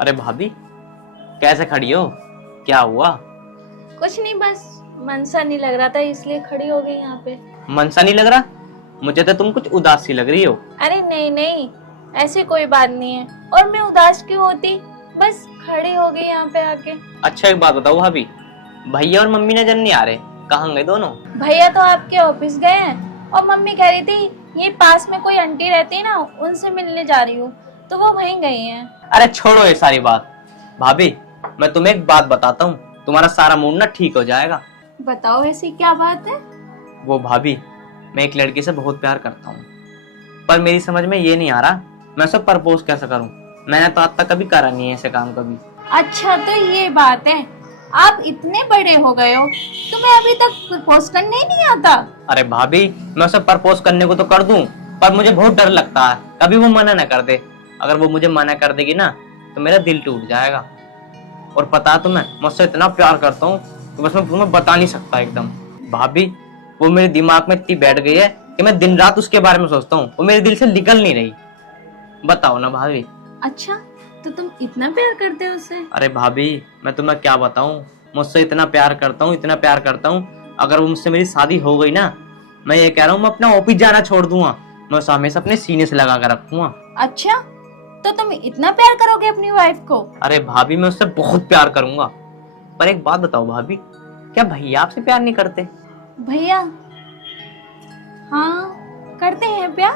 अरे भाभी, कैसे खड़ी हो? क्या हुआ? कुछ नहीं, बस मन सा नहीं लग रहा था इसलिए खड़ी हो गई यहाँ पे। मन सा नहीं लग रहा? मुझे तो तुम कुछ उदास सी लग रही हो। अरे नहीं नहीं, ऐसी कोई बात नहीं है। और मैं उदास क्यों होती, बस खड़ी हो गई यहाँ पे आके। अच्छा एक बात बताओ भाभी, भैया और मम्मी नजर नहीं आ रहे, कहाँ गए दोनों? भैया तो आपके ऑफिस गए हैं और मम्मी कह रही थी ये पास में कोई आंटी रहती है ना, उनसे मिलने जा रही हूँ, तो वो वहीं गई हैं। अरे छोड़ो ये सारी बात। भाभी, मैं तुम्हें एक बात बताता हूँ, तुम्हारा सारा मूड ना ठीक हो जाएगा। बताओ ऐसी क्या बात है? वो भाभी, मैं एक लड़की से बहुत प्यार करता हूँ, पर मेरी समझ में ये नहीं आ रहा मैं उसे प्रपोज कैसे करूँ। मैंने तो आज तक कभी करा नहीं है ऐसे काम कभी। अच्छा तो ये बात है, आप इतने बड़े हो गए हो, तुम्हें अभी तक प्रपोज करने ही नहीं आता? अरे भाभी, मैं उसे प्रपोज करने को तो कर दूं, पर मुझे बहुत डर लगता है कभी वो मना न कर दे। अगर वो मुझे मना कर देगी ना तो मेरा दिल टूट जाएगा। और पता है तुम्हें, मैं उससे इतना प्यार करता हूँ कि बस मैं तुम्हें बता नहीं सकता एकदम। भाभी, वो मेरे दिमाग में इतनी बैठ गई है कि मैं दिन रात उसके बारे में सोचता हूँ, वो मेरे दिल से निकल नहीं रही। बताओ ना भाभी। अच्छा, तो तुम इतना प्यार करते हो उससे? अरे भाभी, मैं तुम्हें क्या बताऊं, मुझसे इतना प्यार करता हूँ, इतना प्यार करता हूँ। अगर वो मुझसे मेरी शादी हो गई ना, मैं ये कह रहा हूँ मैं अपना ऑफिस जाना छोड़ दूंगा, मैं उसे हमेशा अपने सीने से लगा कर रखूंगा। अच्छा, तो तुम इतना प्यार करोगे अपनी वाइफ को? अरे भाभी, मैं उससे बहुत प्यार करूंगा। पर एक बात बताओ भाभी, क्या भैया आपसे प्यार नहीं करते? भैया हाँ, करते हैं प्यार।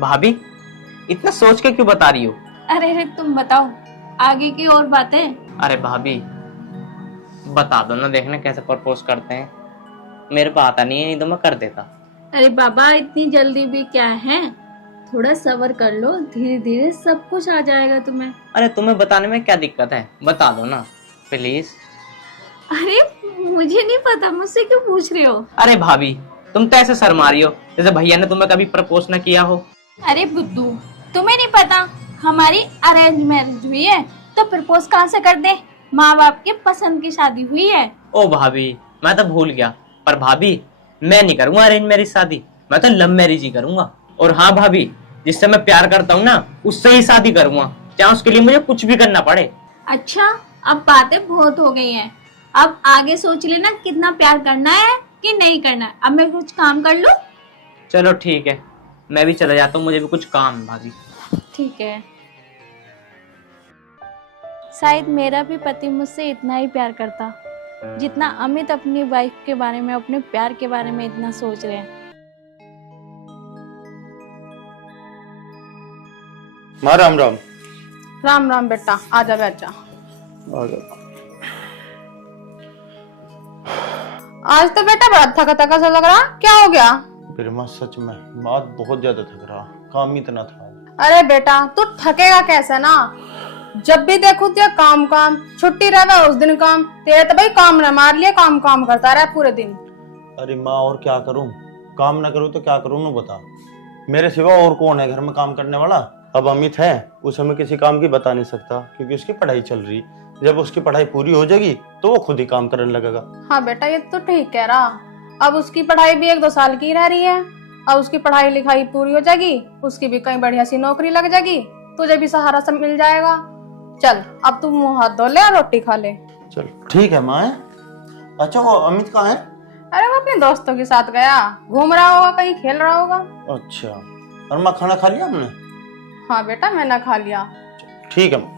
भाभी, इतना सोच के क्यों बता रही हो? अरे तुम बताओ आगे की और बातें। अरे भाभी, बता दो ना, देखना कैसे प्रपोज करते हैं। मेरे को आता नहीं है, नहीं तो मैं कर देता। अरे बाबा, इतनी जल्दी भी क्या है, थोड़ा सब्र कर लो, धीरे धीरे सब कुछ आ जाएगा तुम्हें। अरे तुम्हें बताने में क्या दिक्कत है, बता दो ना प्लीज। अरे मुझे नहीं पता, मुझसे क्यों पूछ रहे हो? अरे भाभी, तुम तो ऐसे शर्मा रही हो जैसे भैया ने तुम्हें कभी प्रपोज ना किया हो। अरे बुद्धू, तुम्हें नहीं पता हमारी अरेंज मैरिज हुई है, तो प्रपोज कहाँ से कर दे, माँ बाप के पसंद की शादी हुई है। ओ भाभी, मैं तो भूल गया। पर भाभी, मैं नहीं करूंगा अरेंज मैरिज शादी, मैं तो लव मैरिज ही करूंगा। और हाँ भाभी, जिससे मैं प्यार करता हूँ ना, उससे ही शादी करूंगा, चाहे उसके लिए मुझे कुछ भी करना पड़े। अच्छा, अब बातें बहुत हो गई हैं, अब आगे सोच लेना कितना प्यार करना है कि नहीं करना है। अब मैं कुछ काम कर लूं? चलो ठीक है, मैं भी चला जाता हूँ, मुझे भी कुछ काम है भाभी। ठीक है। शायद मेरा भी पति मुझसे इतना ही प्यार करता जितना अमित अपनी वाइफ के बारे में, अपने प्यार के बारे में इतना सोच रहे हैं। माँ राम राम। राम राम बेटा, आजा बैठ जा। आज तो बेटा बड़ा थका थका सा लग रहा, क्या हो गया? फिर माँ सच में माँ बहुत ज्यादा थक रहा, काम ही इतना था। अरे बेटा तू थकेगा कैसे ना, जब भी देखो तो काम काम, छुट्टी रहे उस दिन काम, तेरे तो भाई काम न मार लिया, काम काम करता रहा पूरे दिन। अरे माँ और क्या करूँ, काम ना करूँ तो क्या करूँ ना बता। मेरे सिवा और कौन है घर में काम करने वाला? अब अमित है, उसे मैं किसी काम की बता नहीं सकता क्योंकि उसकी पढ़ाई चल रही। जब उसकी पढ़ाई पूरी हो जाएगी तो वो खुद ही काम करने लगेगा। हाँ बेटा ये तो ठीक कह रहा, अब उसकी पढ़ाई भी 1-2 साल की रह रही है, अब उसकी पढ़ाई लिखाई पूरी हो जाएगी, उसकी भी कहीं बढ़िया सी नौकरी लग जाएगी, तुझे भी सहारा सब मिल जाएगा। चल अब तू मुंह हाथ धो ले और रोटी खा ले। चल ठीक है माँ। अच्छा वो अमित कहाँ है? अरे वो अपने दोस्तों के साथ गया, घूम रहा होगा, कहीं खेल रहा होगा। अच्छा, और माँ खाना खा लिया हमने? हाँ बेटा मैंने खा लिया। ठीक है माँ।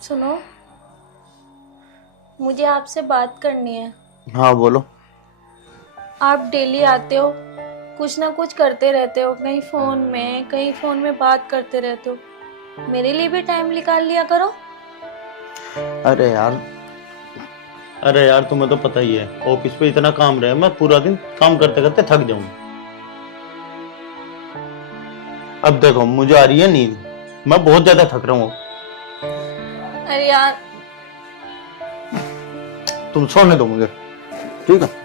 सुनो, मुझे आपसे बात करनी है। हाँ बोलो। आप डेली आते हो, कुछ ना कुछ करते रहते हो, कहीं फोन में बात करते रहते हो, मेरे लिए भी टाइम निकाल लिया करो। अरे यार तुम्हें तो पता ही है ऑफिस पे इतना काम रहे, मैं पूरा दिन काम करते करते थक जाऊं। अब देखो मुझे आ रही है नींद, मैं बहुत ज्यादा थक रहा हूँ। अरे यार, तुम सोने दो मुझे, ठीक है?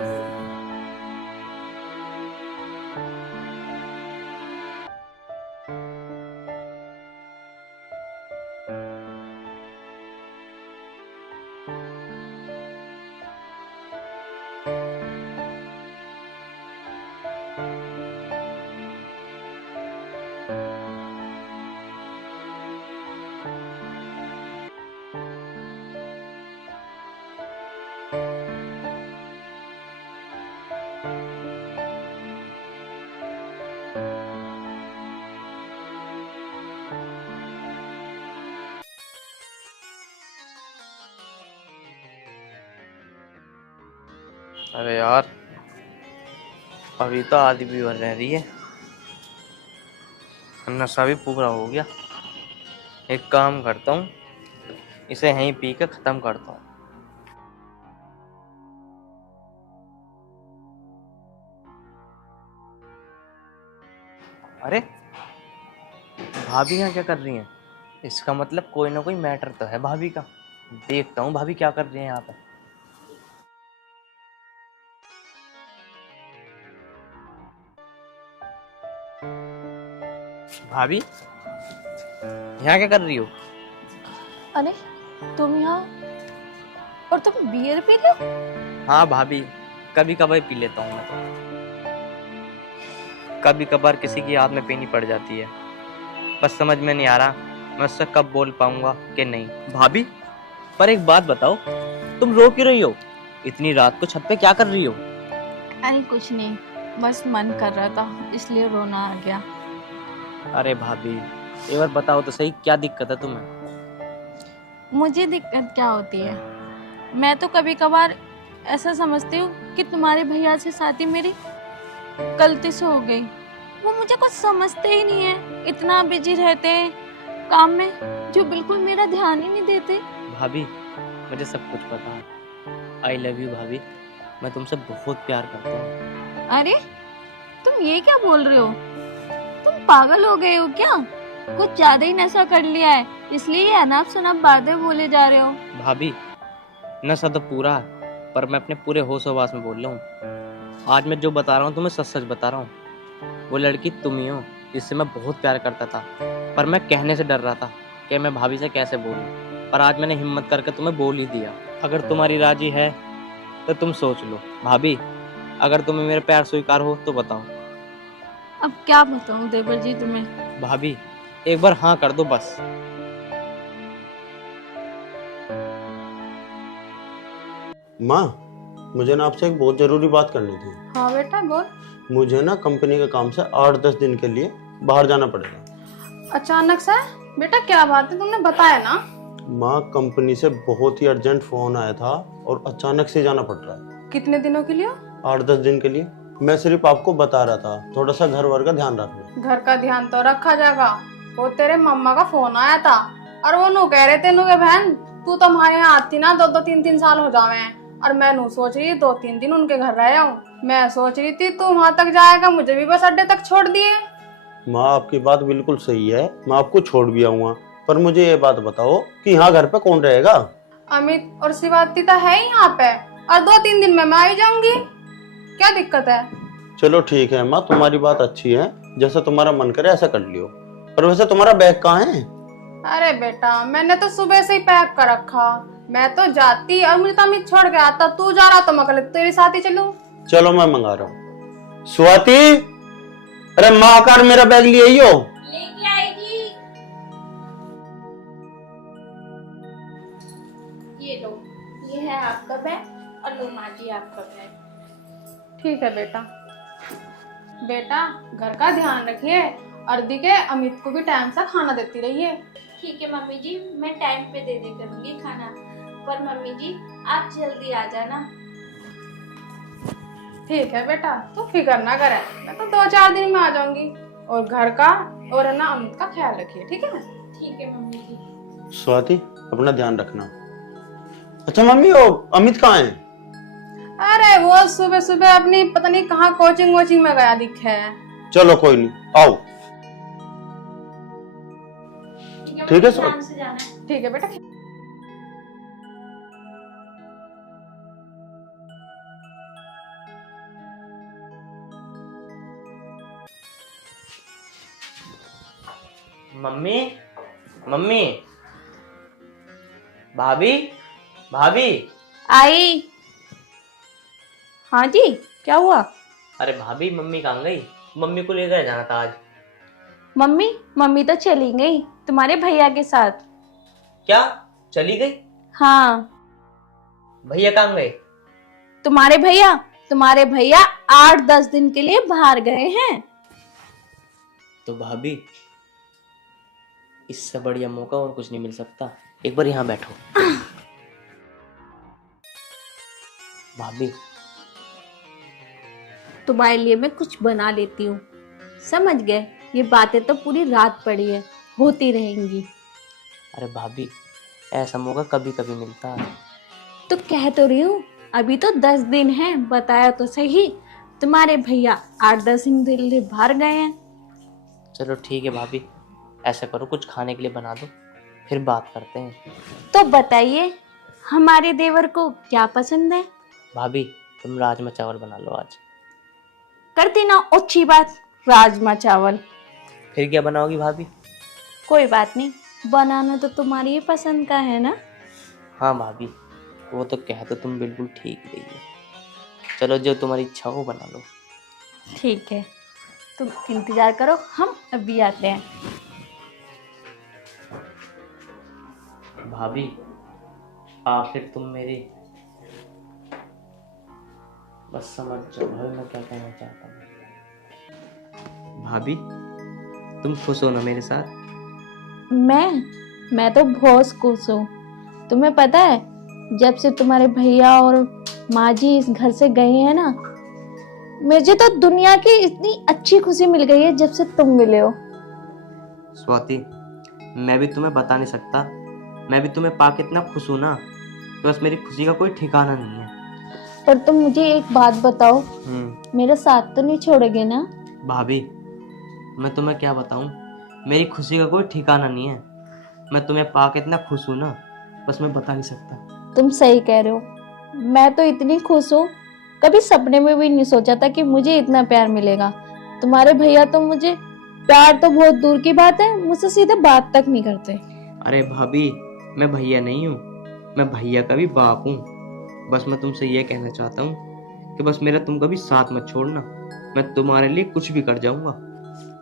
अरे यार, अभी तो आधी भी भर रह रही है, नशा भी पूरा हो गया। एक काम करता हूँ, इसे यहीं पी के खत्म करता हूँ। अरे भाभी यहाँ क्या कर रही हैं? इसका मतलब कोई ना कोई मैटर तो है भाभी का। देखता हूँ भाभी क्या कर रही है यहाँ पे। भाभी यहाँ क्या कर रही हो? अरे तुम यहाँ, और तुम बियर पी लो? हाँ भाभी, कभी कभार पी लेता हूँ मैं तो। कभी कभार किसी की याद में पीनी पड़ जाती है। बस समझ में नहीं आ रहा मैं उससे कब बोल पाऊंगा कि नहीं। भाभी पर एक बात बताओ, तुम रो क्यों रही हो? इतनी रात को छत पे क्या कर रही हो? अरे कुछ नहीं, बस मन कर रहा था इसलिए रोना आ गया। अरे भाभी एक बार बताओ तो सही, क्या दिक्कत है तुम्हें? मुझे दिक्कत क्या होती है? मैं तो कभी कभार ऐसा समझती हूँ कि तुम्हारे भैया से शादी मेरी गलती से हो गई। वो मुझे कुछ समझते ही नहीं है, इतना बिजी रहते हैं काम में जो बिल्कुल मेरा ध्यान ही नहीं देते। भाभी मुझे सब कुछ पता है। आई लव यू भाभी, मैं तुमसे बहुत प्यार करता हूँ। अरे तुम ये क्या बोल रहे हो? तुम पागल हो गए हो क्या? कुछ ज्यादा ही नशा कर लिया है, इसलिए ये अनाप शनाप बातें बोले जा रहे हो। भाभी नशा तो पूरा है, पर मैं अपने पूरे होश हवास में बोल रहा हूँ। आज मैं जो बता रहा हूँ तुम्हें सच सच बता रहा हूँ। वो लड़की तुम ही हो जिससे मैं बहुत प्यार करता था, पर मैं कहने से डर रहा था कि मैं भाभी से कैसे बोलूँ। पर आज मैंने हिम्मत करके तुम्हें बोल ही दिया। अगर तुम्हारी राजी है तो तुम सोच लो भाभी, अगर तुम्हें मेरे प्यार स्वीकार हो तो बताओ। अब क्या बताऊं देवर जी तुम्हें? भाभी एक बार हाँ कर दो बस। माँ, मुझे ना आपसे एक बहुत जरूरी बात करनी थी। हाँ बेटा बोल। मुझे ना कंपनी के काम से 8-10 दिन के लिए बाहर जाना पड़ेगा। अचानक से? बेटा क्या बात है, तुमने बताया ना। माँ, कंपनी से बहुत ही अर्जेंट फोन आया था और अचानक से जाना पड़ रहा है। कितने दिनों के लिए? 8-10 दिन के लिए। मैं सिर्फ आपको बता रहा था, थोड़ा सा घर वर का ध्यान रखना। घर का ध्यान तो रखा जाएगा। वो तेरे मम्मा का फोन आया था और वो नू कह रहे थे नू के बहन तू तो हमारे यहाँ आती ना 2-3 साल हो जावे हैं, और मैं नू सोच रही 2-3 दिन उनके घर रह आऊं। मैं सोच रही थी तू वहां तक जाएगा, मुझे भी बस अड्डे तक छोड़ दिए। माँ, आपकी बात बिल्कुल सही है, मैं आपको छोड़ भी आऊंगा, पर मुझे ये बात बताओ कि यहाँ घर पे कौन रहेगा? अमित और शिवाती तो है ही यहाँ पे, और 2-3 दिन में मैं आ जाऊंगी। क्या दिक्कत है? चलो ठीक है माँ, तुम्हारी बात अच्छी है, जैसा तुम्हारा मन करे ऐसा कर लियो। पर वैसे तुम्हारा बैग कहाँ है? अरे बेटा मैंने तो सुबह से ही पैक कर रखा। मैं तो जाती और मुझे तो अमित छोड़ के आता, तू जा रहा तो मैं कल तेरे साथ ही चलूं। चलो मैं मंगा रहा हूँ। स्वाति, अरे माँ कार मेरा बैग लिए ही हो। लेके आएगी। ये लो, ये है आपका बैग, और लो माँ जी आपका बैग। ठीक है बेटा। बेटा घर का ध्यान रखिए, और दी के अमित को भी टाइम से खाना देती रहिए। ठीक है मम्मी जी, मैं टाइम पे दे दे करूंगी खाना, पर मम्मी जी आप जल्दी आ जाना। ठीक है बेटा, तू फिक्र ना करे, मैं तो 2-4 दिन में आ जाऊंगी। और घर का और है ना अमित का ख्याल रखिए, ठीक है? ठीक है मम्मी जी। स्वाति अपना ध्यान रखना। अच्छा मम्मी, वो अमित कहाँ है? अरे वो सुबह सुबह अपनी पता नहीं कहाँ कोचिंग वोचिंग में गया दिखे है। चलो कोई नहीं, आओ। ठीक है सर। ध्यान से जाना। ठीक है बेटा। मम्मी, मम्मी, भाभी, भाभी। आई। हाँ जी, क्या हुआ? अरे भाभी, मम्मी कहाँ गई? मम्मी को लेकर जाना था आज। मम्मी मम्मी तो चली गई तुम्हारे भैया के साथ। क्या चली गई? हाँ, भैया कहाँ गए? तुम्हारे भैया 8-10 दिन के लिए बाहर गए हैं। तो भाभी, इससे बढ़िया मौका और कुछ नहीं मिल सकता। एक बार यहाँ बैठो। भाभी, तुम्हारे लिए मैं कुछ बना लेती हूँ, समझ गए? ये बातें तो पूरी रात पड़ी है, होती रहेंगी। अरे भाभी, ऐसा मौका कभी कभी मिलता है। तो कह तो रही हूँ, अभी तो 10 दिन है, बताया तो सही। तुम्हारे भैया 8-10 दिन के लिए बाहर गए हैं। चलो ठीक है भाभी, ऐसा करो कुछ खाने के लिए बना दो, फिर बात करते हैं। तो बताइए, हमारे देवर को क्या पसंद है? भाभी, तुम राजमा चावल बना लो आज। करती ना अच्छी बात, राजमा चावल। फिर क्या बनाओगी भाभी? कोई बात नहीं, बनाना तो तुम्हारी ही पसंद का है ना। हाँ भाभी, वो तो कह तो तुम बिल्कुल ठीक रही हो। चलो जो तुम्हारी इच्छा हो बना लो। ठीक है, तुम इंतजार करो, हम अभी आते हैं। भाभी, आखिर तुम मेरी बस समझ जाओ भाभी मैं क्या कहना चाहता हूँ। भाभी, तुम खुश हो ना मेरे साथ? मैं तो बहुत खुश हूँ। तुम्हें पता है, जब से तुम्हारे भैया और माँ जी इस घर से गए हैं ना, मुझे तो दुनिया की इतनी अच्छी खुशी मिल गई है जब से तुम मिले हो। स्वाति, मैं भी तुम्हें बता नहीं सकता, मैं भी तुम्हें पाके इतना खुश हूं ना, तो बस मेरी खुशी का कोई ठिकाना नहीं है। पर तुम मुझे एक बात बताओ, मेरा साथ तो नहीं छोड़ोगे ना? भाभी, मैं तुम्हें क्या बताऊं, मेरी खुशी का कोई ठिकाना नहीं है। मैं तुम्हें पाके इतना खुश हूं ना, बस मैं बता नहीं सकता। तुम सही कह रहे हो, मैं तो इतनी खुश हूँ, कभी सपने में भी नहीं सोचा था कि मुझे इतना प्यार मिलेगा। तुम्हारे भैया तो मुझे प्यार तो बहुत दूर की बात है, मुझसे सीधे बात तक नहीं करते। अरे भाभी, मैं भैया नहीं हूँ, मैं भैया का भी बाप हूँ। बस मैं तुमसे ये कहना चाहता हूँ कि बस मेरा तुम कभी साथ मत छोड़ना, मैं तुम्हारे लिए कुछ भी कर जाऊंगा।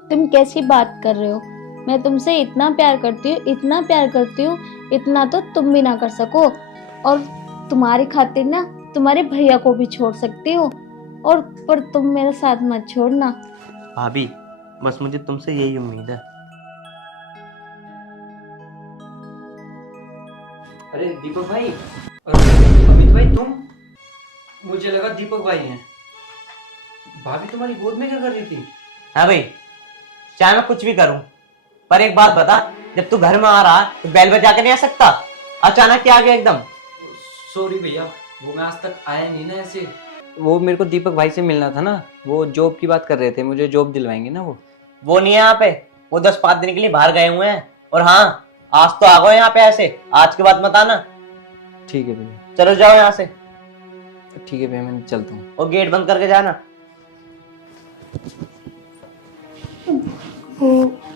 तुम कैसी बात कर रहे हो? मैं तुमसे इतना प्यार करती हूँ, इतना प्यार करती हूँ, इतना तो तुम भी ना कर सको। और तुम्हारी खातिर ना तुम्हारे भैया को भी छोड़ सकती हो, और पर तुम मेरा साथ मत छोड़ना। भाभी, बस मुझे तुमसे यही उम्मीद है। अरे दीपक भाई, अमित भाई तुम? मुझे लगा दीपक भाई हैं। भाभी तुम्हारी गोद में क्या कर रही थी? हाँ भाई, चाहे मैं कुछ भी करूं, पर एक बात बता, जब तू घर में आ रहा तो बेल बजा के नहीं आ सकता? अचानक क्या आ गया एकदम? सॉरी भैया, वो मैं आज तक आया नहीं ना ऐसे। वो मेरे को दीपक भाई से मिलना था ना, वो जॉब की बात कर रहे थे, मुझे जॉब दिलवाएंगे ना वो नहीं है यहाँ पे, वो 10-5 दिन के लिए बाहर गए हुए हैं। और हाँ, आज तो आ गए यहाँ पे ऐसे, आज के बाद मत आना। ठीक है भैया। चलो जाओ यहाँ से, ठीक है भैया, मैं चलता हूँ। और गेट बंद करके जाना। वो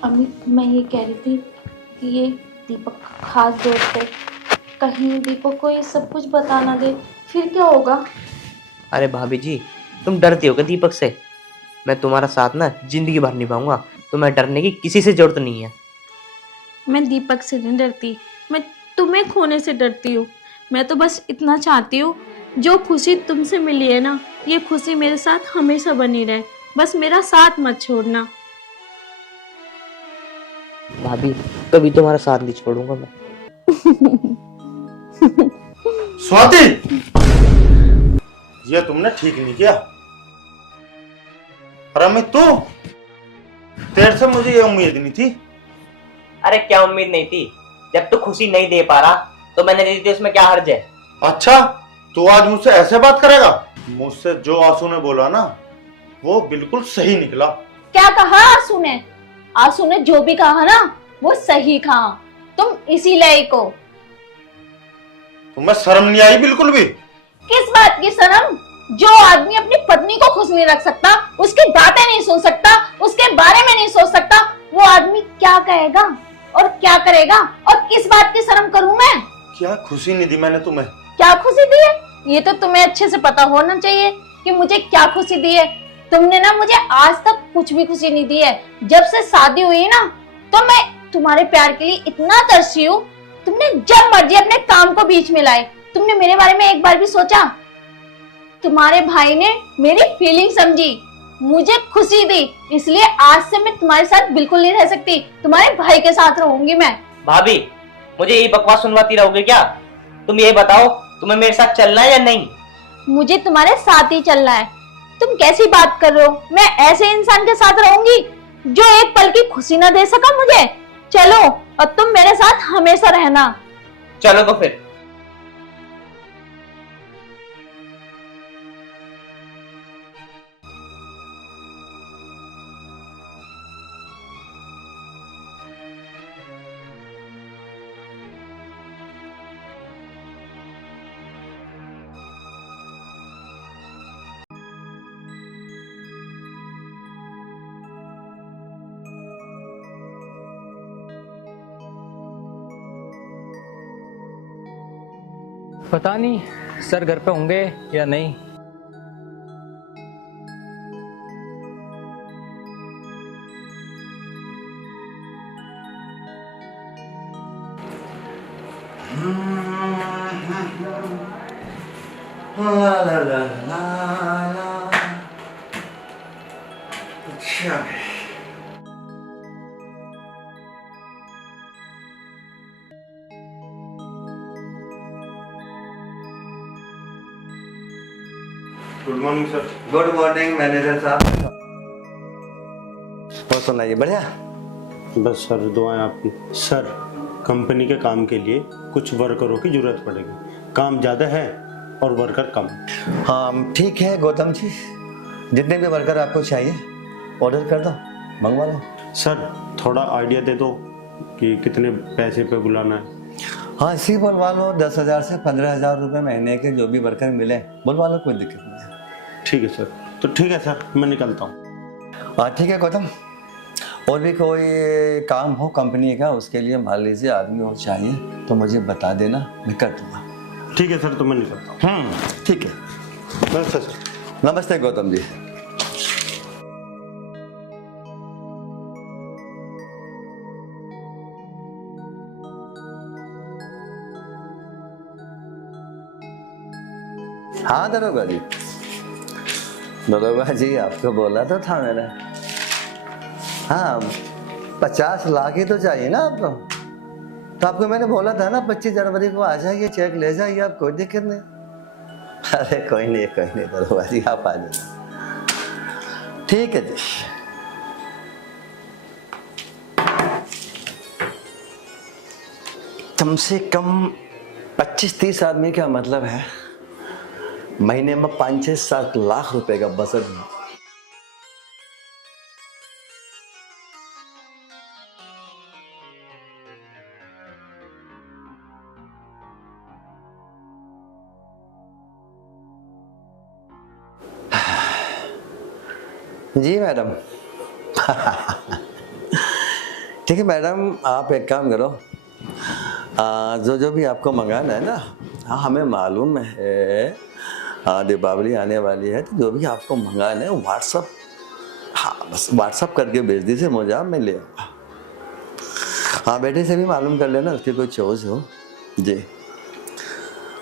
अमित, मैं ये कह रही थी कि ये दीपक का खास दोस्त है, कहीं दीपक को ये सब कुछ बता ना दे, फिर क्या होगा? अरे भाभी जी, तुम डरती हो क्या दीपक से? मैं तुम्हारा साथ ना जिंदगी भर निभाऊंगा, तुम्हें डरने की किसी से जरूरत नहीं है। मैं दीपक से नहीं डरती, मैं तुम्हें खोने से डरती हूँ। मैं तो बस इतना चाहती हूँ, जो खुशी तुमसे मिली है ना, ये खुशी मेरे साथ हमेशा बनी रहे। बस मेरा साथ मत छोड़ना। भाभी, कभी तुम्हारा साथ नहीं छोड़ूंगा मैं। स्वाति, ये तुमने ठीक नहीं किया। रमित, तू तेरे से मुझे ये उम्मीद नहीं थी। अरे क्या उम्मीद नहीं थी? जब तू खुशी नहीं दे पा रहा तो मैंने दे दी थी, उसमें क्या हर्ज है? अच्छा, तू आज मुझसे ऐसे बात करेगा? मुझसे जो आंसू ने बोला ना, वो बिल्कुल सही निकला। क्या कहा आंसू ने? आंसू ने जो भी कहा ना, वो सही कहा। तुम इसी लायक हो। तुम्हें शर्म नहीं आई बिल्कुल भी? किस बात की शर्म? जो आदमी अपनी पत्नी को खुश नहीं रख सकता, उसकी बातें नहीं सुन सकता, उसके बारे में नहीं सोच सकता, वो आदमी क्या कहेगा और क्या करेगा और किस बात की शर्म करूं मैं? क्या खुशी नहीं दी मैंने तुम्हें? क्या खुशी दी है? ये तो तुम्हें अच्छे से पता होना चाहिए कि मुझे क्या खुशी दी है। तुमने ना मुझे आज तक कुछ भी खुशी नहीं दी है। जब से शादी हुई ना, तो मैं तुम्हारे प्यार के लिए इतना तरसी हूँ। तुमने जब मर्जी अपने काम को बीच में लाए। तुमने मेरे बारे में एक बार भी सोचा? तुम्हारे भाई ने मेरी फीलिंग समझी, मुझे खुशी दी, इसलिए आज से मैं तुम्हारे साथ बिल्कुल नहीं रह सकती। तुम्हारे भाई के साथ रहूंगी मैं। भाभी, मुझे यही बकवास सुनवाती रहोगे क्या? तुम ये बताओ, तुम्हें मेरे साथ चलना है या नहीं? मुझे तुम्हारे साथ ही चलना है। तुम कैसी बात कर रहे हो? मैं ऐसे इंसान के साथ रहूंगी जो एक पल की खुशी ना दे सका मुझे? चलो, और तुम मेरे साथ हमेशा रहना। चलो तो फिर। पता नहीं सर घर पे होंगे या नहीं। अच्छा, good morning sir. Good morning manager साहब। और सुनाइए, बढ़िया? बस सर, दुआएं आपकी। सर, कंपनी के काम के लिए कुछ वर्करों की जरूरत पड़ेगी। काम ज़्यादा है और वर्कर कम। हाँ ठीक है गौतम जी, जितने भी वर्कर आपको चाहिए ऑर्डर कर दो, मंगवा लो। सर, थोड़ा आइडिया दे दो कि कितने पैसे पे बुलाना है। हाँ इसी बोलवा लो, 10,000 से 15,000 रुपये महीने के जो भी वर्कर मिले बोलवा लो, कोई दिक्कत नहीं है। ठीक है सर। तो ठीक है सर, मैं निकलता हूँ। हाँ ठीक है गौतम, और भी कोई काम हो कंपनी का, उसके लिए मान लीजिए आदमी और चाहिए तो मुझे बता देना, मैं कर दूंगा। ठीक है सर, तो मैं निकलता हूँ। ठीक है, नमस्ते सर। नमस्ते गौतम जी। हाँ दरोगा जी, दरोगा जी आपको बोला तो था मैंने। हाँ 50 लाख ही तो चाहिए ना आपको, तो आपको मैंने बोला था ना 25 जनवरी को आ जाइए, चेक ले जाइए आप, कोई दिक्कत नहीं। अरे कोई नहीं दरोगा जी, आप आ जाइए। ठीक है जी। कम से कम 25-30 आदमी का मतलब है महीने में 5-6-7 लाख रुपए का बजट है। जी मैडम। ठीक है मैडम, आप एक काम करो, जो भी आपको मंगाना है ना, हाँ हमें मालूम है, हाँ दीपावली आने वाली है, तो जो भी आपको मंगाना है व्हाट्सअप, हाँ बस व्हाट्सअप करके भेज दीजिए मुझे, आप मैं ले आऊँगा। हाँ बेटे से भी मालूम कर लेना उसकी कोई चॉइस हो जी।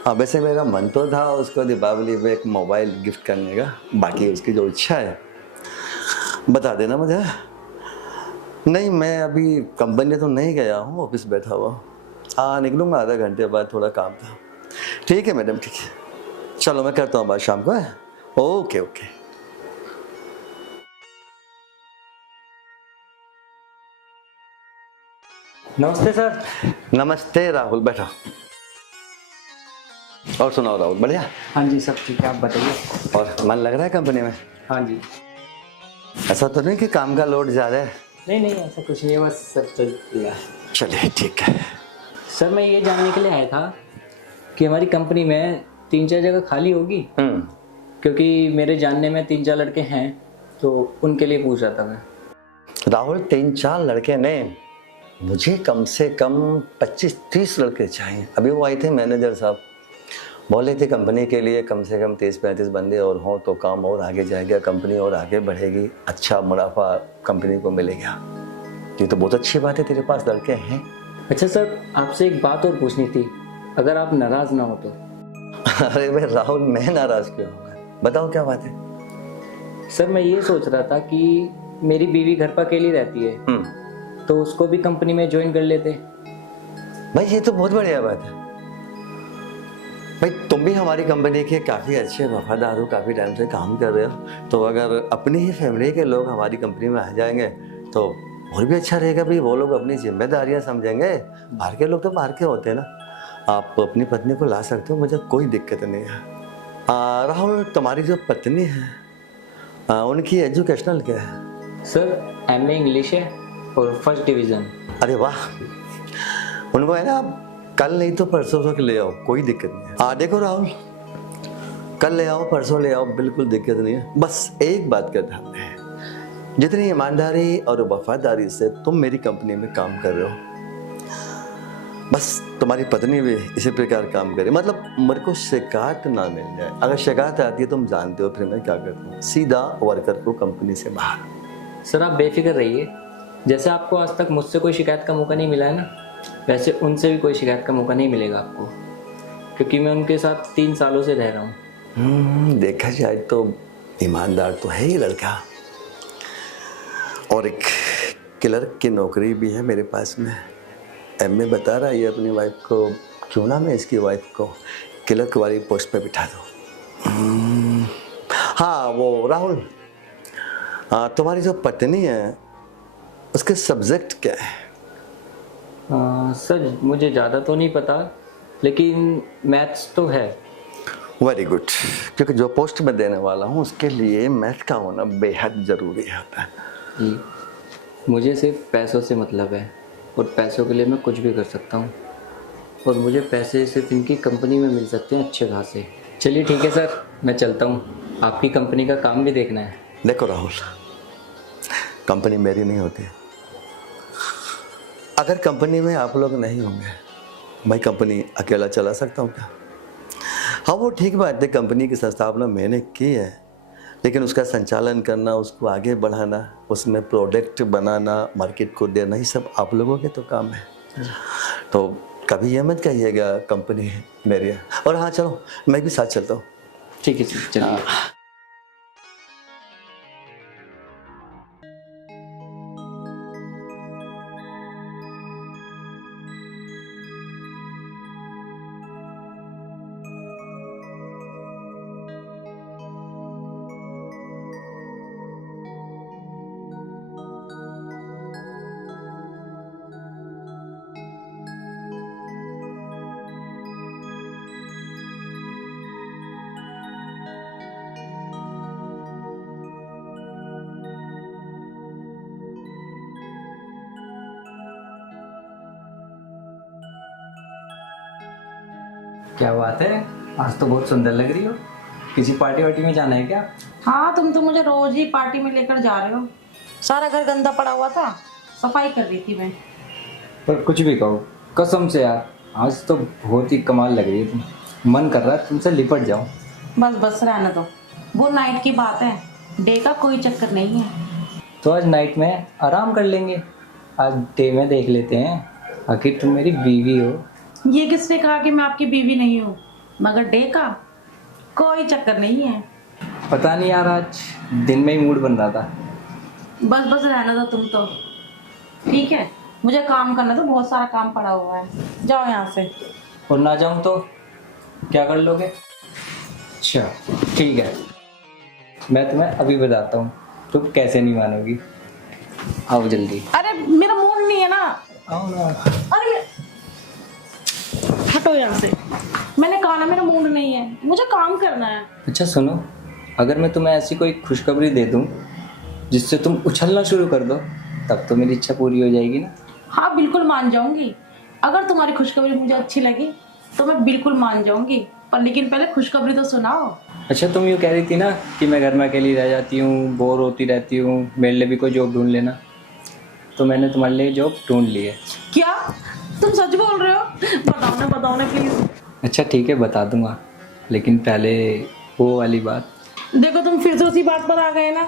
हाँ वैसे मेरा मन तो था उसको दीपावली पे एक मोबाइल गिफ्ट करने का, बाकी उसकी जो इच्छा है बता देना मुझे। नहीं मैं अभी कंपनी तो नहीं गया हूँ, ऑफिस बैठा हुआ। हाँ निकलूँगा आधा घंटे बाद, थोड़ा काम था। ठीक है मैडम, ठीक है, चलो मैं करता हूँ बात शाम को। है ओके ओके। नमस्ते सर। नमस्ते राहुल, बैठो। और सुनाओ राहुल, बढ़िया? हाँ जी सब ठीक है, आप बताइए। और मन लग रहा है कंपनी में? हाँ जी। ऐसा तो नहीं कि काम का लोड ज़्यादा है? नहीं ऐसा कुछ नहीं है, बस सब चल रहा है। चलिए ठीक है। सर मैं ये जानने के लिए आया था कि हमारी कंपनी में 3-4 जगह खाली होगी, क्योंकि मेरे जानने में 3-4 लड़के हैं, तो उनके लिए पूछ रहा था मैं। राहुल 3-4 लड़के नहीं, मुझे कम से कम 25-30 लड़के चाहिए। अभी वो आए थे मैनेजर साहब, बोले थे कंपनी के लिए कम से कम 30-35 बंदे और हों तो काम और आगे जाएगा, कंपनी और आगे बढ़ेगी, अच्छा मुनाफा कंपनी को मिलेगा। ये तो बहुत अच्छी बात है, तेरे पास लड़के हैं। अच्छा सर, आपसे एक बात और पूछनी थी, अगर आप नाराज़ ना हो तो। अरे भाई राहुल, मैं नाराज़ क्यों होगा, बताओ क्या बात है। सर मैं ये सोच रहा था कि मेरी बीवी घर पर अकेली रहती है, तो उसको भी कंपनी में ज्वाइन कर लेते। भाई ये तो बहुत बढ़िया बात है। भाई तुम भी हमारी कंपनी के काफ़ी अच्छे वफादार हो, काफ़ी टाइम से काम कर रहे हो, तो अगर अपनी ही फैमिली के लोग हमारी कंपनी में आ जाएंगे तो और भी अच्छा रहेगा। भाई वो लोग अपनी जिम्मेदारियां समझेंगे, बाहर के लोग तो बाहर के होते हैं ना। आप अपनी पत्नी को ला सकते हो, मुझे कोई दिक्कत नहीं है। राहुल, तुम्हारी जो पत्नी है उनकी एजुकेशनल क्या है? सर MA इंग्लिश है और फर्स्ट डिवीज़न। अरे वाह, उनको है ना कल नहीं तो परसों तक ले आओ, कोई दिक्कत नहीं है। देखो राहुल, कल ले आओ परसों ले आओ, बिल्कुल दिक्कत नहीं है। बस एक बात का ध्यान है, जितनी ईमानदारी और वफादारी से तुम मेरी कंपनी में काम कर रहे हो, बस तुम्हारी पत्नी भी इसी प्रकार काम करे, मतलब मेरे को शिकायत ना मिल जाए। अगर शिकायत आती है तुम जानते हो फिर मैं क्या करता हूँ, सीधा वर्कर को कंपनी से बाहर। सर आप बेफिक्र रहिए, जैसे आपको आज तक मुझसे कोई शिकायत का मौका नहीं मिला है ना, वैसे उनसे भी कोई शिकायत का मौका नहीं मिलेगा आपको, क्योंकि मैं उनके साथ 3 सालों से रह रहा हूँ। देखा जाए तो ईमानदार तो है ही लड़का, और एक क्लर्क की नौकरी भी है मेरे पास में। MA बता रहा है अपनी वाइफ को, क्यों ना मैं इसकी वाइफ को क्लर्क वाली पोस्ट पे बिठा दूँ। हाँ वो राहुल, तुम्हारी जो पत्नी है उसके सब्जेक्ट क्या है? सर मुझे ज़्यादा तो नहीं पता, लेकिन मैथ्स तो है। वेरी गुड, क्योंकि जो पोस्ट में देने वाला हूँ उसके लिए मैथ का होना बेहद ज़रूरी होता है। जी, मुझे सिर्फ पैसों से मतलब है, और पैसों के लिए मैं कुछ भी कर सकता हूँ, और मुझे पैसे सिर्फ इनकी कंपनी में मिल सकते हैं अच्छे खासे। चलिए ठीक है सर, मैं चलता हूँ, आपकी कंपनी का काम भी देखना है। देखो राहुल, कंपनी मेरी नहीं होती, अगर कंपनी में आप लोग नहीं होंगे मैं कंपनी अकेला चला सकता हूँ क्या? हाँ वो ठीक बात है, कंपनी की स्थापना मैंने की है, लेकिन उसका संचालन करना, उसको आगे बढ़ाना, उसमें प्रोडक्ट बनाना, मार्केट को देना, ही सब आप लोगों के तो काम है। तो कभी ये मत कहिएगा कंपनी मेरी है। और हाँ चलो, मैं भी साथ चलता हूँ। ठीक है सर, चलिए। क्या बात है, आज तो बहुत सुंदर लग रही हो। किसी पार्टी वार्टी में जाना है क्या? हाँ, तुम तो मुझे रोज ही पार्टी में लेकर जा रहे हो। सारा घर गंदा पड़ा हुआ था, सफाई कर रही थी मैं। पर कुछ भी कहो, कसम से यार आज तो बहुत ही कमाल लग रही है तुम, मन कर रहा है तुमसे लिपट जाओ। बस बस रहने दो, वो नाइट की बात है, डे का कोई चक्कर नहीं है। तो आज नाइट में आराम कर लेंगे, आज डे में देख लेते हैं, आखिर तुम मेरी बीवी हो। ये किसने कहा कि मैं आपकी बीवी नहीं हूँ, मगर डे का कोई चक्कर नहीं है। पता नहीं यार, आज दिन में ही मूड बन रहा था। बस बस रहने दो तुम तो, ठीक है? मुझे काम करना, तो बहुत सारा काम पड़ा हुआ है, जाओ यहाँ से। और ना जाऊँ तो क्या कर लोगे? अच्छा ठीक है, मैं तुम्हें अभी बताता हूँ, तुम कैसे नहीं मानोगी। आओ जल्दी। अरे मेरा मूड नहीं है ना। आओ ना। अरे हटो यहाँ से, मैंने कहा ना मेरा मूड नहीं है, मुझे काम करना है। अच्छा सुनो, अगर मैं तुम्हें ऐसी कोई खुशखबरी दे दूँ जिससे तुम उछलना शुरू कर दो, तब तो मेरी इच्छा पूरी हो जाएगी ना? हाँ बिल्कुल मान जाऊंगी, अगर तुम्हारी खुशखबरी मुझे अच्छी लगी तो मैं बिल्कुल मान जाऊंगी, पर लेकिन पहले खुशखबरी तो सुनाओ। अच्छा, तुम यूँ कह रही थी ना कि मैं घर में अकेली रह जाती हूँ, बोर होती रहती हूँ, मेरे लिए भी कोई जॉब ढूंढ लेना। तो मैंने तुम्हारे लिए जॉब ढूंढ ली है। क्या तुम सच बोल रहे हो? बताओ ना प्लीज। अच्छा ठीक है, बता दूंगा, लेकिन पहले वो वाली बात। देखो तुम फिर से उसी बात पर आ गए ना।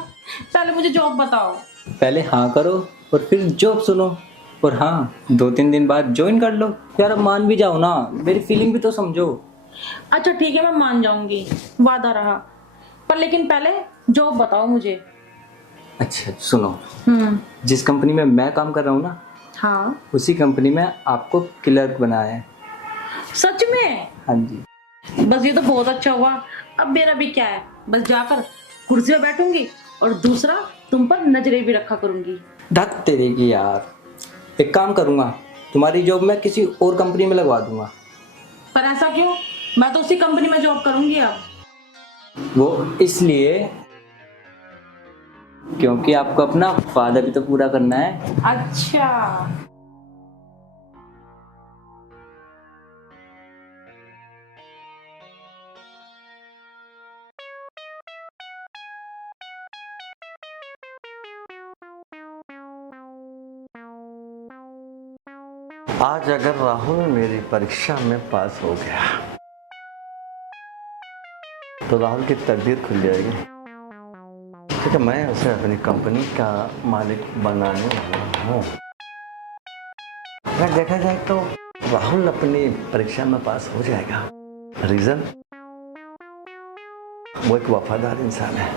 पहले मुझे जॉब बताओ। पहले हाँ करो और फिर जॉब सुनो, और हाँ 2-3 दिन बाद ज्वाइन कर लो। यार अब मान भी जाओ ना, मेरी फीलिंग भी तो समझो। अच्छा ठीक है, मैं मान जाऊंगी, वादा रहा। पर लेकिन पहले जॉब बताओ मुझे। अच्छा सुनो, जिस कंपनी में मैं काम कर रहा हूँ ना, हाँ उसी कंपनी में आपको क्लर्क बनाया है। सच में? हाँ जी। बस ये तो बहुत अच्छा हुआ। अब मेरा भी क्या है, बस जाकर कुर्सी पे बैठूंगी और दूसरा तुम पर नजरें भी रखा करूंगी। धत तेरे की यार, एक काम करूंगा, तुम्हारी जॉब मैं किसी और कंपनी में लगवा दूंगा। पर ऐसा क्यों? मैं तो उसी कंपनी में जॉब करूंगी अब। वो इसलिए क्योंकि आपको अपना वादा भी तो पूरा करना है। अच्छा आज अगर राहुल मेरी परीक्षा में पास हो गया तो राहुल की तकदीर खुल जाएगी, क्योंकि मैं उसे अपनी कंपनी का मालिक बनाने वाला हूँ। अगर देखा जाए तो राहुल अपनी परीक्षा में पास हो जाएगा। रीजन, वो एक वफादार इंसान है।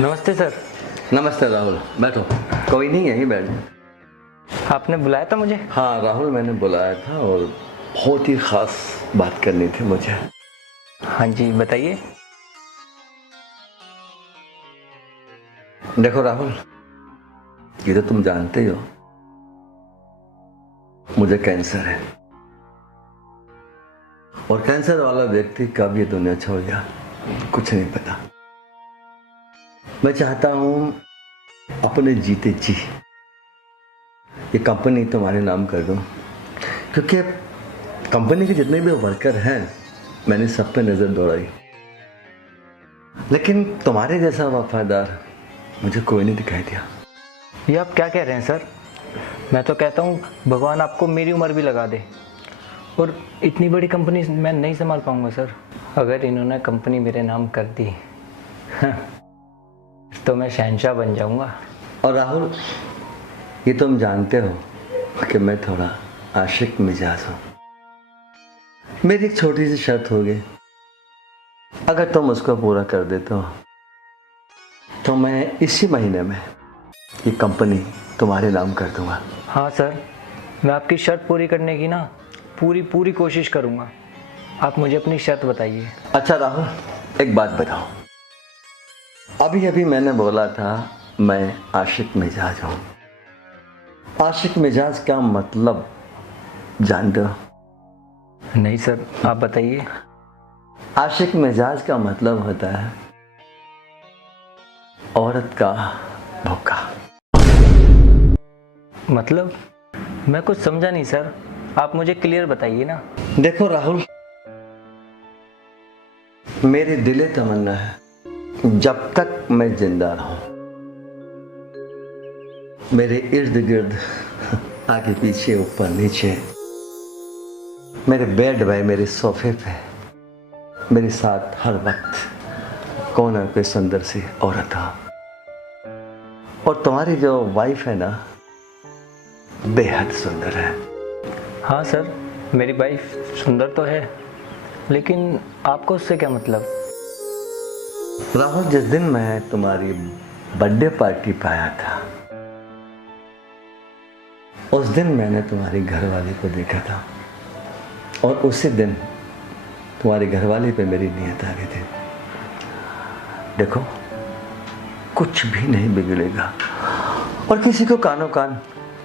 नमस्ते सर। नमस्ते राहुल, बैठो। कोई नहीं, यहीं बैठ जाओ। आपने बुलाया था मुझे? हाँ राहुल, मैंने बुलाया था और बहुत ही खास बात करनी थी मुझे। हाँ जी बताइए। देखो राहुल, ये तो तुम जानते ही हो मुझे कैंसर है, और कैंसर वाला व्यक्ति कब ये दुनिया छोड़ गया कुछ नहीं पता। मैं चाहता हूं अपने जीते जी ये कंपनी तुम्हारे नाम कर दूं, क्योंकि कंपनी के जितने भी वर्कर हैं मैंने सब पे नजर दौड़ाई, लेकिन तुम्हारे जैसा वफादार मुझे कोई नहीं दिखाई दिया। ये आप क्या कह रहे हैं सर? मैं तो कहता हूँ भगवान आपको मेरी उम्र भी लगा दे, और इतनी बड़ी कंपनी मैं नहीं संभाल पाऊंगा सर। अगर इन्होंने कंपनी मेरे नाम कर दी तो मैं शहंशाह बन जाऊंगा। और राहुल, ये तुम जानते हो कि मैं थोड़ा आशिक मिजाज हूं। मेरी एक छोटी सी शर्त होगी, अगर तुम उसको पूरा कर देते हो तो मैं इसी महीने में ये कंपनी तुम्हारे नाम कर दूंगा। हाँ सर, मैं आपकी शर्त पूरी करने की ना पूरी कोशिश करूँगा। आप मुझे अपनी शर्त बताइए। अच्छा राहुल, एक बात बताओ, अभी अभी मैंने बोला था मैं आशिक मिजाज हूं। आशिक मिजाज का मतलब जानते हो? नहीं सर, आप बताइए। आशिक मिजाज का मतलब होता है औरत का भूखा। मतलब मैं कुछ समझा नहीं सर, आप मुझे क्लियर बताइए ना। देखो राहुल, मेरी दिले तमन्ना है जब तक मैं जिंदा रहूं, मेरे इर्द गिर्द आगे पीछे ऊपर नीचे, मेरे बेड पे, मेरे सोफे पे, मेरे साथ हर वक्त कोने पे सुंदर सी औरत हो। और तुम्हारी जो वाइफ है ना, बेहद सुंदर है। हाँ सर, मेरी वाइफ सुंदर तो है, लेकिन आपको उससे क्या मतलब? राहुल, जिस दिन मैं तुम्हारी बर्थडे पार्टी पे आया था उस दिन मैंने तुम्हारी घरवाली को देखा था, और उसी दिन तुम्हारी घरवाली पे मेरी नियत आ गई थी। देखो, कुछ भी नहीं बिगड़ेगा और किसी को कानों कान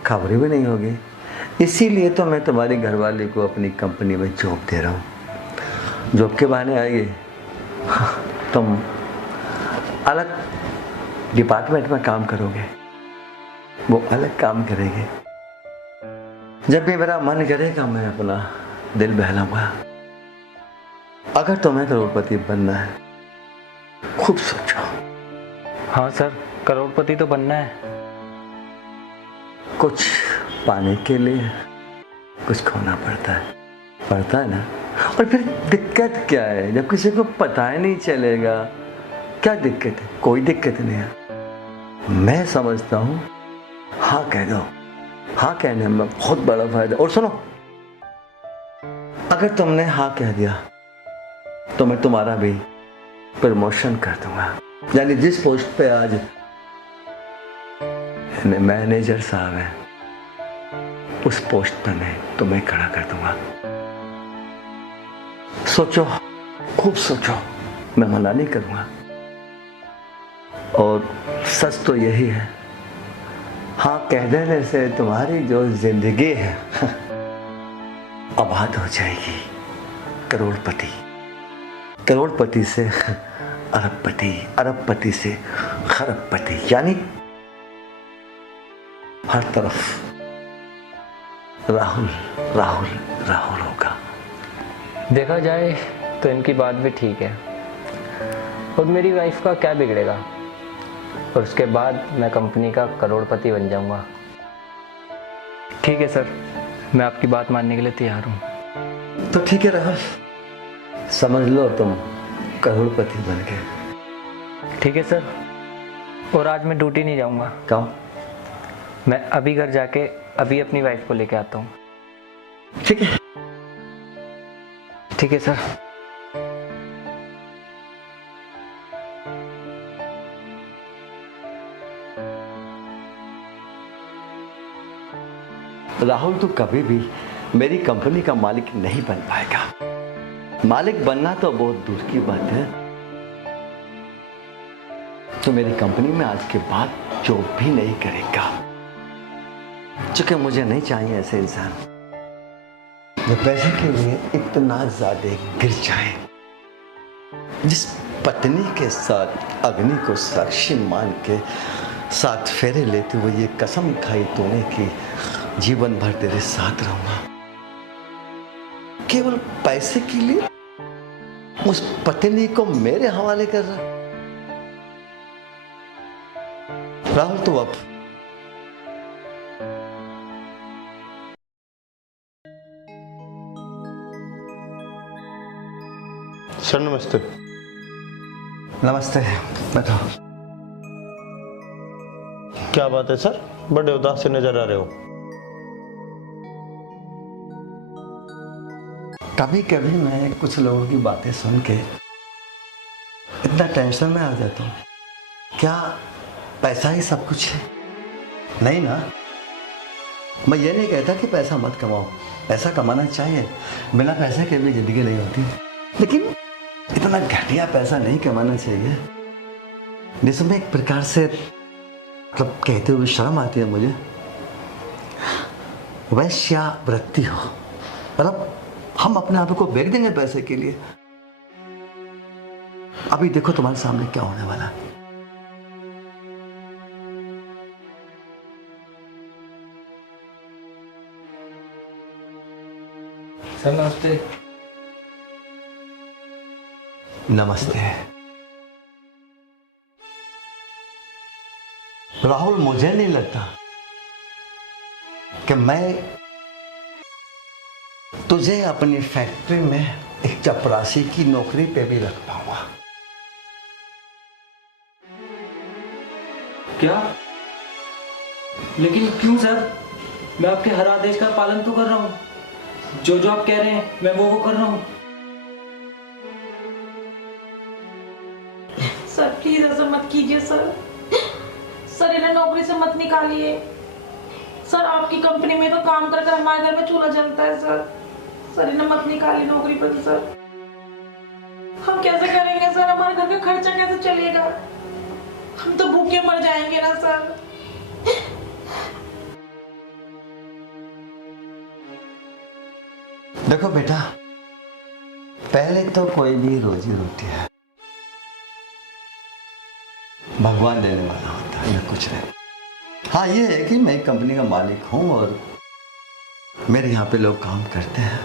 खबरें भी नहीं होगी, इसीलिए तो मैं तुम्हारी घरवाली को अपनी कंपनी में जॉब दे रहा हूँ। जॉब के बहाने आएगी, तुम अलग डिपार्टमेंट में काम करोगे, वो अलग काम करेगी। जब भी मेरा मन करेगा मैं अपना दिल बहलाऊंगा। अगर तुम्हें करोड़पति बनना है, खूब सोचो। हाँ सर, करोड़पति तो बनना है। कुछ पाने के लिए कुछ खोना पड़ता है ना। और फिर दिक्कत क्या है जब किसी को पता ही नहीं चलेगा? क्या दिक्कत है? कोई दिक्कत नहीं है। मैं समझता हूँ हाँ कह दो। हाँ कहने में बहुत बड़ा फायदा। और सुनो, अगर तुमने हाँ कह दिया तो मैं तुम्हारा भी प्रमोशन कर दूंगा। यानी जिस पोस्ट पे आज मैनेजर साहब है, उस पोस्ट पर मैं तुम्हें खड़ा कर दूंगा। सोचो, खूब सोचो, मैं मना नहीं करूंगा। और सच तो यही है, हाँ कह देने से तुम्हारी जो जिंदगी है आबाद हो जाएगी। करोड़पति से अरबपति, अरबपति से खरबपति, यानी हर तरफ राहुल राहुल राहुल होगा। देखा जाए तो इनकी बात भी ठीक है। और मेरी वाइफ का क्या बिगड़ेगा? और उसके बाद मैं कंपनी का करोड़पति बन जाऊंगा। ठीक है सर, मैं आपकी बात मानने के लिए तैयार हूँ। तो ठीक है राहुल, समझ लो तुम करोड़पति बन गए। ठीक है सर। और आज मैं ड्यूटी नहीं जाऊंगा। कहो। मैं अभी घर जाके अभी अपनी वाइफ को लेके आता हूँ। ठीक है। ठीक है सर। राहुल तू कभी भी मेरी कंपनी का मालिक नहीं बन पाएगा। मालिक बनना तो बहुत दूर की बात है। तो मेरी कंपनी में आज के बाद जॉब भी नहीं करेगा, क्योंकि मुझे नहीं चाहिए ऐसे इंसान जो पैसे के लिए इतना ज्यादा गिर जाए। जिस पत्नी के साथ अग्नि को साक्षी मान के 7 फेरे लेते हुए ये कसम खाई तूने कि जीवन भर तेरे साथ रहूंगा, केवल पैसे के लिए उस पत्नी को मेरे हवाले कर रहा। राहुल तो अब सर नमस्ते। नमस्ते, बैठो। क्या बात है सर, बड़े उदास से नजर आ रहे हो। कभी कभी मैं कुछ लोगों की बातें सुन के इतना टेंशन में आ जाता हूँ। क्या पैसा ही सब कुछ है? नहीं ना। मैं ये नहीं कहता कि पैसा मत कमाओ, पैसा कमाना चाहिए। बिना पैसे के भी जिंदगी नहीं होती, लेकिन इतना घटिया पैसा नहीं कमाना चाहिए जिसमें एक प्रकार से मतलब कहते हुए शर्म आती है मुझे, वैश्यावृत्ति हो। मतलब हम अपने आप को बेच देंगे पैसे के लिए। अभी देखो तुम्हारे सामने क्या होने वाला है। सर नमस्ते। नमस्ते। राहुल, मुझे नहीं लगता कि मैं तुझे अपनी फैक्ट्री में एक चपरासी की नौकरी पे भी रख पाऊंगा। क्या? लेकिन क्यों सर? मैं आपके हर आदेश का पालन तो कर रहा हूँ। जो आप कह रहे हैं मैं वो कर रहा हूँ। सर प्लीज ऐसा मत कीजिए सर। सर इन्हें नौकरी से मत निकालिए। सर आपकी कंपनी में तो काम कर कर हमारे घर में चूल्हा जलता है सर। सर इन्हें मत निकालिए नौकरी पर। सर हम कैसे करेंगे सर? हमारे घर का खर्चा कैसे चलेगा? हम तो भूखे मर जाएंगे ना सर। देखो बेटा, पहले तो कोई भी रोजी रोटी है भगवान देने वाला होता है, या कुछ नहीं। हाँ, ये है कि मैं एक कंपनी का मालिक हूँ और मेरे यहाँ पे लोग काम करते हैं।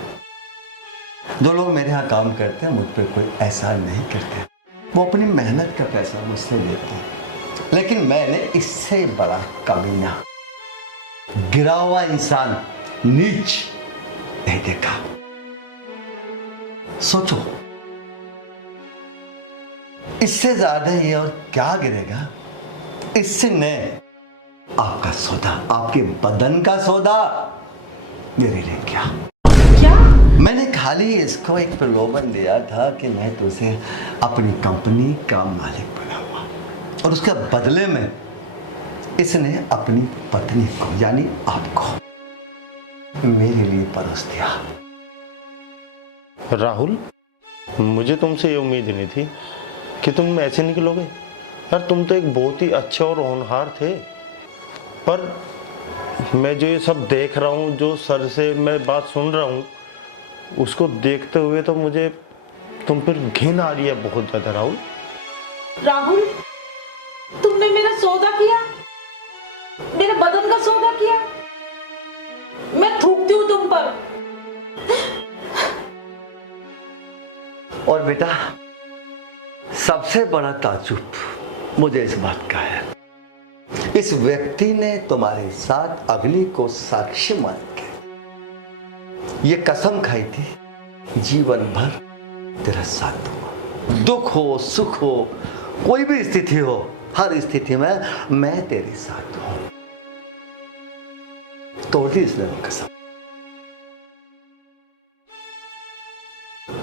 जो लोग मेरे यहाँ काम करते हैं मुझ पर कोई एहसान नहीं करते, वो अपनी मेहनत का पैसा मुझसे लेते हैं। लेकिन मैंने इससे बड़ा कमीना, गिरा हुआ इंसान, नीच नहीं देखा। सोचो, इससे ज्यादा ये और क्या गिरेगा? इससे ने आपका सौदा, आपके बदन का सौदा मेरे लिए क्या? मैंने खाली इसको एक प्रलोभन दिया था कि मैं तुझे अपनी कंपनी का मालिक बनाऊंगा, और उसके बदले में इसने अपनी पत्नी को यानी आपको मेरे लिए परोस दिया। राहुल, मुझे तुमसे ये उम्मीद नहीं थी कि तुम ऐसे निकलोगे। यार, तुम तो एक बहुत ही अच्छे और होनहार थे, पर मैं जो ये सब देख रहा हूँ, जो सर से मैं बात सुन रहा हूँ, उसको देखते हुए तो मुझे तुम पर घिन आ रही है बहुत ज्यादा। राहुल, राहुल, तुमने मेरा सौदा किया, मेरे बदन का सौदा किया। मैं थूकती हूँ तुम पर। और बेटा, सबसे बड़ा ताज्जुब मुझे इस बात का है, इस व्यक्ति ने तुम्हारे साथ अग्नि को साक्षी मान के ये कसम खाई थी, जीवन भर तेरा साथ दूंगा। दुख हो, सुख हो, कोई भी स्थिति हो, हर स्थिति में मैं तेरे साथ हूं। तोड़ दी इसने वो कसम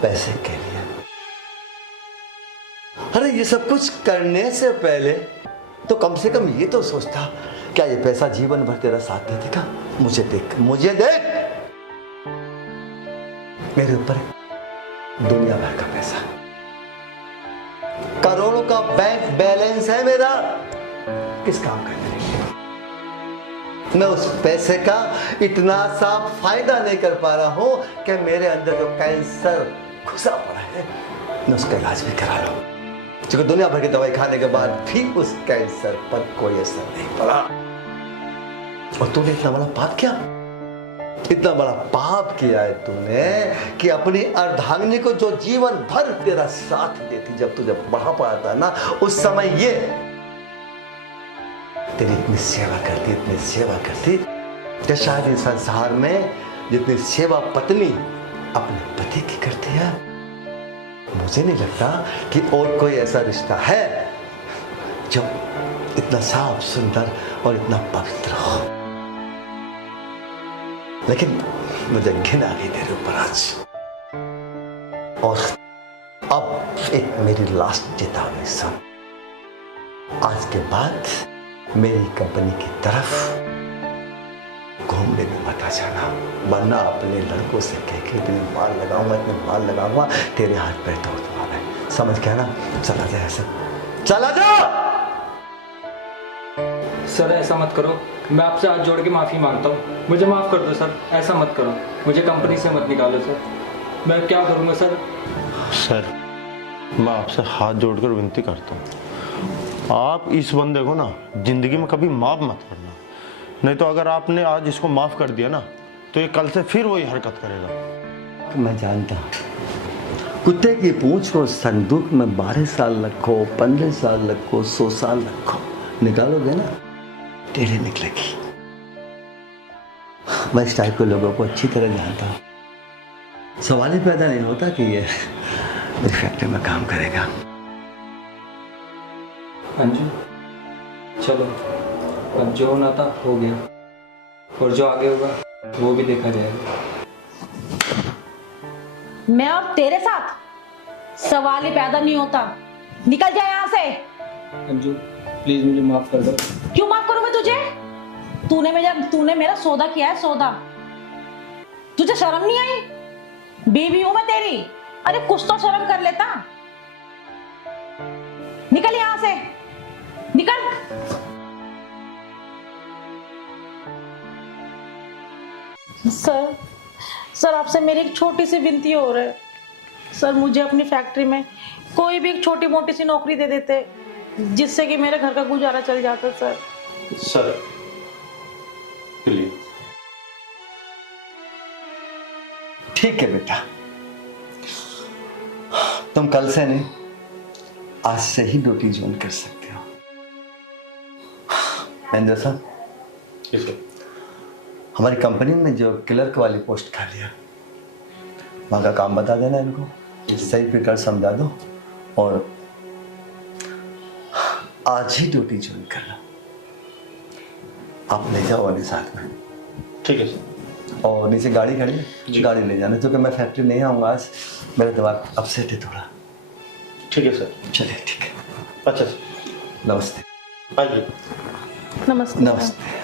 पैसे के लिए। अरे, ये सब कुछ करने से पहले तो कम से कम ये तो सोचता, क्या ये पैसा जीवन भर तेरा साथ दे देगा? मुझे देख, मुझे देख, मेरे ऊपर दुनिया भर का पैसा, करोड़ों का बैंक बैलेंस है मेरा। किस काम का है? मैं उस पैसे का इतना सा फायदा नहीं कर पा रहा हूं कि मेरे अंदर जो कैंसर घुसा पड़ा है, मैं उसका इलाज भी करा रहा हूं, क्योंकि दुनिया भर की दवाई खाने के बाद भी उस कैंसर पर कोई असर नहीं पड़ा। और तूने इतना बड़ा पाप किया, इतना बड़ा पाप किया है तूने कि अपनी अर्धांगिनी को जो जीवन भर तेरा साथ देती, जब तू जब बुढ़ापा आता ना, उस समय ये तेरी इतनी सेवा करती, इतनी सेवा करती कि शायद इस संसार में जितनी सेवा पत्नी अपने पति की करती है, मुझे नहीं लगता कि और कोई ऐसा रिश्ता है जो इतना साफ, सुंदर और इतना पवित्र हो। लेकिन मुझे घिन आ गई तेरे ऊपर आज, और अब एक मेरी लास्ट चेतावनी सुन, आज के बाद मेरी कंपनी की तरफ घूमने में मत आ जाना, वरना अपने लड़कों से कह के इतने मार लगाऊंगा तेरे हाथ पैर तोड़ दूंगा मैं, समझ गया ना? चला जा, ऐसे चला जा। सर ऐसा मत करो, मैं आपसे हाथ जोड़ के माफ़ी मांगता हूँ, मुझे माफ़ कर दो सर, ऐसा मत करो, मुझे कंपनी से मत निकालो सर, मैं क्या करूँगा सर? सर, मैं आपसे हाथ जोड़कर विनती करता हूँ, आप इस बंदे को ना जिंदगी में कभी माफ मत करना, नहीं तो अगर आपने आज इसको माफ कर दिया ना, तो ये कल से फिर वही हरकत करेगा। मैं जानता हूँ, कुत्ते की पूंछ को संदूक में 12 साल रखो, 15 साल रखो, 100 साल रखो, निकालोगे ना, टेढ़े निकलेगी। मैं इस टाइप के लोगों को अच्छी तरह जानता हूँ। सवाल ही पैदा नहीं होता कि ये मेरी फैक्ट्री में काम करेगा। अंजू, चलो, अब जो होना था हो गया, और जो आगे होगा वो भी देखा जाएगा। मैं और तेरे साथ सवाल ही पैदा नहीं होता, निकल जाए यहाँ से। अंजू प्लीज मुझे माफ कर दो। क्यों माफ करूं मैं तुझे? तूने मेरा सौदा किया है, सौदा। तुझे शर्म नहीं आई? बीवी हूं मैं तेरी, अरे कुछ तो शर्म कर लेता। निकल यहां से, निकल। सर आपसे मेरी एक छोटी सी विनती हो रहा है सर, मुझे अपनी फैक्ट्री में कोई भी एक छोटी मोटी सी नौकरी दे देते जिससे कि मेरे घर का गुजारा चल जाता। Sir, please. ठीक है बेटा, तुम कल से नहीं, आज से ही ड्यूटी ज्वाइन कर सकते हो। महेंद्र साहब, ठीक है। हमारी कंपनी में जो क्लर्क वाली पोस्ट खाली है, वहाँ का काम बता देना इनको, सही फिकर समझा दो और आज ही ड्यूटी ज्वाइन करना। आप ले जाओ उन्हें साथ में। ठीक है सर। और नीचे गाड़ी खड़ी है, गाड़ी ले जाना, क्योंकि मैं फैक्ट्री नहीं आऊँगा आज, मेरा दिमाग अपसेट है थोड़ा। ठीक है सर। चलिए ठीक है, अच्छा सर, नमस्ते। आइए। नमस्ते। नमस्ते।